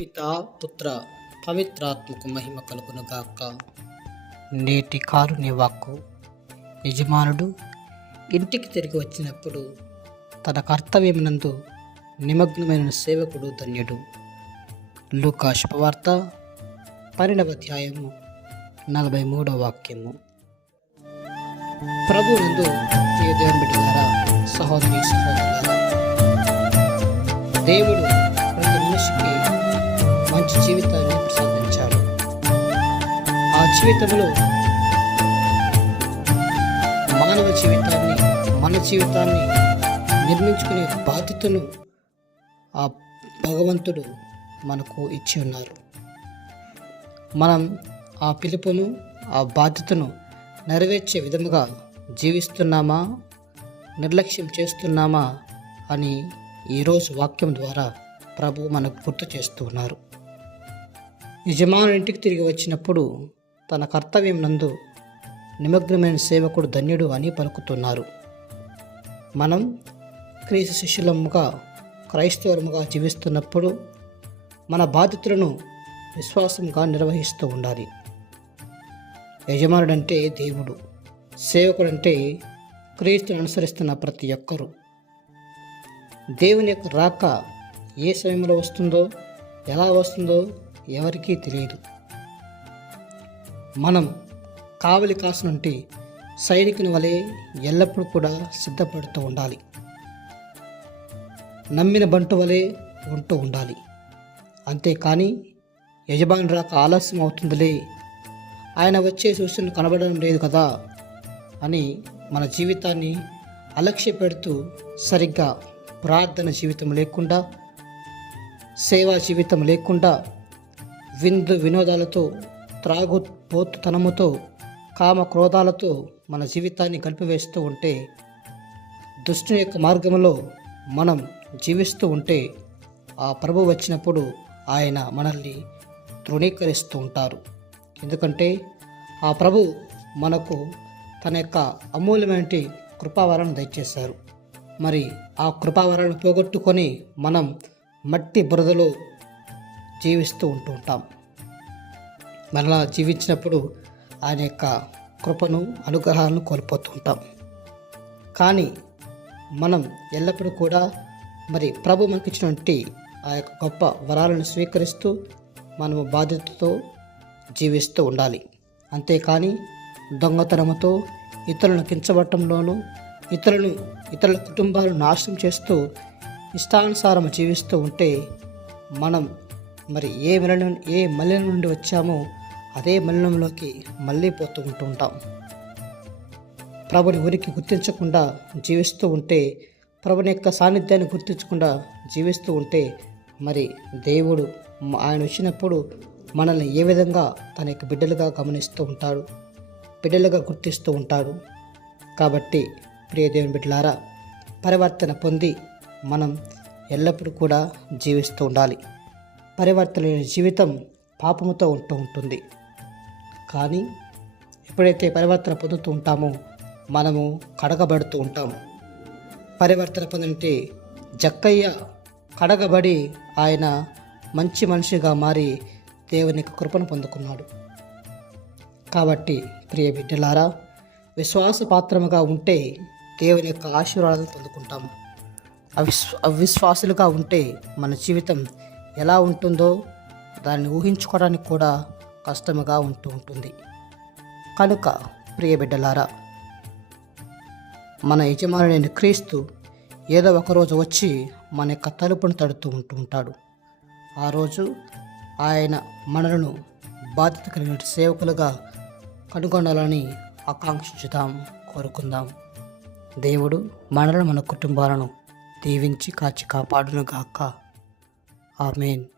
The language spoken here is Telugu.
పిత పుత్ర పవిత్రాత్మకు మహిమ కలుగునుగాక. నేటి కారుని వాక్కు యజమానుడు ఇంటికి తిరిగి వచ్చినప్పుడు తన కర్తవ్యమునందు నిమగ్నమైన సేవకుడు ధన్యుడు. లూకా శుభవార్త పన్నెండవ అధ్యాయము నలభై మూడవ వాక్యము. ప్రభు నందు ప్రియ దేవుని సహోదరి సహోదరులారా దేవుడు ప్రతి మనిషికి మంచి జీవితాన్ని ప్రసాదించాడు ఆ జీవితంలో మానవ జీవితాన్ని మన జీవితాన్ని నిర్మించుకునే బాధ్యతను ఆ భగవంతుడు మనకు ఇచ్చి ఉన్నారు. మనం ఆ పిలుపును ఆ బాధ్యతను నెరవేర్చే విధముగా జీవిస్తున్నామా? నిర్లక్ష్యం చేస్తున్నామా? అని ఈరోజు వాక్యం ద్వారా ప్రభు మనకు గుర్తు చేస్తున్నారు యజమాను ఇంటికి తిరిగి వచ్చినప్పుడు తన కర్తవ్యం నందు నిమగ్నమైన సేవకుడు ధన్యుడు అని పలుకుతున్నారు. మనం క్రీస్తు శిష్యులముగా క్రైస్తవులముగా జీవిస్తున్నప్పుడు మన బాధ్యతలను విశ్వాసంగా నిర్వహిస్తూ ఉండాలి. యజమానుడంటే దేవుడు సేవకుడంటే క్రీస్తుని అనుసరిస్తున్న ప్రతి ఒక్కరూ. దేవుని యొక్క రాక ఏ సమయంలో వస్తుందో ఎలా వస్తుందో ఎవరికీ తెలియదు. మనం కావలి కాసునుంటి సైనికుని వలె ఎల్లప్పుడూ కూడా సిద్ధపడుతూ ఉండాలి. నమ్మిన బంటు వలె ఉంటూ ఉండాలి. అంతేకాని యజమాని రాక ఆలస్యం అవుతుందిలే. ఆయన వచ్చే సూచనలు కనబడడం లేదు కదా అని మన జీవితాన్ని అలక్ష్య పెడుతూ సరిగ్గా ప్రార్థన జీవితం లేకుండా సేవా జీవితం లేకుండా విందు వినోదాలతో త్రాగు పోతుతనముతో కామ క్రోధాలతో మన జీవితాన్ని గడిపివేస్తూ ఉంటే దుష్టుని యొక్క మార్గంలో మనం జీవిస్తూ ఉంటే ఆ ప్రభు వచ్చినప్పుడు ఆయన మనల్ని తృణీకరిస్తూ ఉంటారు. ఎందుకంటే ఆ ప్రభు మనకు తన యొక్క అమూల్యమైన కృపావరాన్ని దయచేశారు. మరి ఆ కృపావరాన్ని పోగొట్టుకొని మనం మట్టి బురదలో జీవిస్తూ ఉంటూ ఉంటాం. మరలా జీవించినప్పుడు ఆయన యొక్క కృపను అనుగ్రహాలను కోల్పోతూ ఉంటాం. కానీ మనం ఎల్లప్పుడూ కూడా మరి ప్రభు మనకి ఇచ్చినటువంటి ఆ యొక్క గొప్ప వరాలను స్వీకరిస్తూ మనము బాధ్యతతో జీవిస్తూ ఉండాలి. అంతేకాని దొంగతనముతో ఇతరులను కించబట్టంలోనూ ఇతరులను ఇతరుల కుటుంబాలను నాశనం చేస్తూ ఇష్టానుసారం జీవిస్తూ ఉంటే మనం మరి ఏ మలినం ఏ మలినం నుండి వచ్చామో అదే మలినంలోకి మళ్ళీ పోతూ ఉంటూ ఉంటాం. ప్రభుని ఉనికి గుర్తించకుండా జీవిస్తూ ఉంటే ప్రభుని యొక్క సాన్నిధ్యాన్ని గుర్తించకుండా జీవిస్తూ ఉంటే మరి దేవుడు ఆయన వచ్చినప్పుడు మనల్ని ఏ విధంగా తన యొక్క బిడ్డలుగా గమనిస్తూ ఉంటాడు బిడ్డలుగా గుర్తిస్తూ ఉంటాడు. కాబట్టి ప్రియ దేవుని బిడ్డలారా పరివర్తన పొంది మనం ఎల్లప్పుడూ కూడా జీవిస్తూ ఉండాలి. పరివర్తన లేని జీవితం పాపముతో ఉంటూ ఉంటుంది. కానీ ఎప్పుడైతే పరివర్తన పొందుతూ ఉంటామో మనము కడగబడుతూ ఉంటాము. పరివర్తన పొందితే జక్కయ్య కడగబడి ఆయన మంచి మనిషిగా మారి దేవుని యొక్క కృపను పొందుకున్నాడు. కాబట్టి ప్రియ బిడ్డలారా విశ్వాస పాత్రముగా ఉంటే దేవుని యొక్క ఆశీర్వాదాలను పొందుకుంటాము. అవిశ్వ అవిశ్వాసులుగా ఉంటే మన జీవితం ఎలా ఉంటుందో దాన్ని ఊహించుకోవడానికి కూడా కష్టముగా ఉంటూ ఉంటుంది. కనుక ప్రియ బిడ్డలారా మన యజమానుడైన క్రీస్తు ఏదో ఒకరోజు వచ్చి మన యొక్క తలుపును తడుతూ ఉంటూ ఉంటాడు. ఆ రోజు ఆయన మనలను బాధ్యత కలిగిన సేవకులుగా కనుగొనాలని ఆకాంక్షించుదాం కోరుకుందాం. దేవుడు మనలను మన కుటుంబాలను దీవించి కాచి కాపాడును గాక Amen.